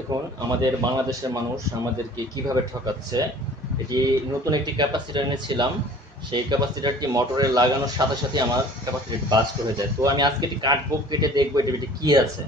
দেখুন, আমাদের বাংলাদেশের মানুষ আমাদেরকে কীভাবে ঠকাচ্ছে, এটি নতুন একটি ক্যাপাসিটার এনেছিলাম, সেই ক্যাপাসিটারটি মোটরে লাগানোর সাথে সাথে আমার ক্যাপাসিটার বাস্ট হয়ে যায়। তো আমি আজকে এটি কাটবো, কেটে দেখব এটি কী আছে।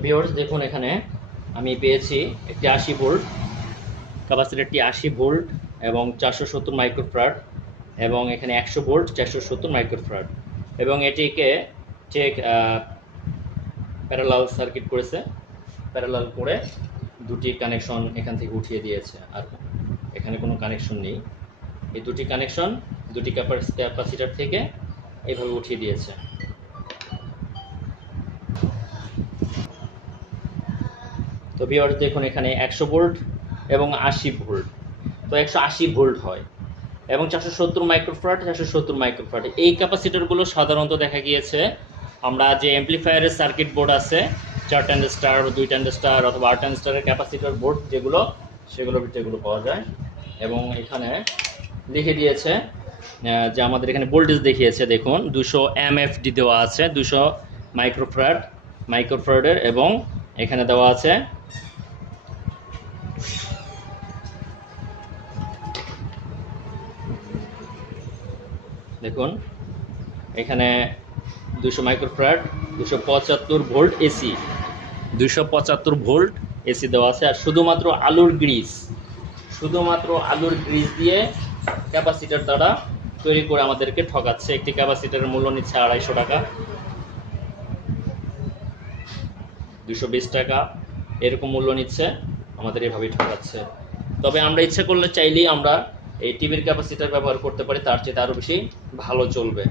তো ভিউয়ার্স দেখুন এখানে আমি পেয়েছি একটি আশি ভোল্ট ক্যাপাসিটারটি আশি ভোল্ট এবং চারশো সত্তর মাইক্রোফ্রাড এবং এখানে একশো ভোল্ট, চারশো সত্তর মাইক্রোফ্রাড এবং এটিকে ঠিক প্যারালাল সার্কিট করেছে। প্যারালাল করে দুটি কানেকশন এখান থেকে উঠিয়ে দিয়েছে আর এখানে কোনো কানেকশন নেই। এই দুটি কানেকশন দুটি ক্যাপাসিটার থেকে এইভাবে উঠিয়ে দিয়েছে। তো ভিওয়ার্স দেখুন এখানে একশো ভোল্ট এবং আশি ভোল্ট। তো একশো আশি ভোল্ট হয় এবং চারশো সত্তর মাইক্রোফ্রাট চারশো সত্তর মাইক্রোফ্রাট এই ক্যাপাসিটারগুলো সাধারণত দেখা গিয়েছে, আমরা যে অ্যাম্পলিফায়ারের সার্কিট বোর্ড আছে চার স্টার দুই স্টার অথবা আট স্টারের ক্যাপাসিটার বোর্ড যেগুলো সেগুলোর এগুলো পাওয়া যায়। এবং এখানে লিখে দিয়েছে যে আমাদের এখানে ভোল্টেজ দেখিয়েছে, দেখুন, দুশো এম এফ ডি দেওয়া আছে, দুশো মাইক্রোফ্রাড মাইক্রোফ্রাডের এবং এখানে দেওয়া আছে। দেখুন, এখানে দুশো মাইক্রোফ্রাড, দুশো পঁচাত্তর ভোল্ট এসি। দুশো পঁচাত্তর ভোল্ট এসি দেওয়া আছে, আর শুধুমাত্র আলুর গ্রিস। শুধুমাত্র আলুর গ্রিস দিয়ে ক্যাপাসিটার দ্বারা তৈরি করে আমাদেরকে ঠকাচ্ছে। একটি ক্যাপাসিটারের মূল্য নিচ্ছে আড়াইশো টাকা। দুশো টাকা এরকম মূল্য নিচ্ছে, আমাদের এভাবেই ঠকাচ্ছে। তবে আমরা ইচ্ছে করলে চাইলেই আমরা এই টিভির ক্যাপাসিটার ব্যবহার করতে পারি, তার চেয়ে আরও বেশি ভালো চলবে।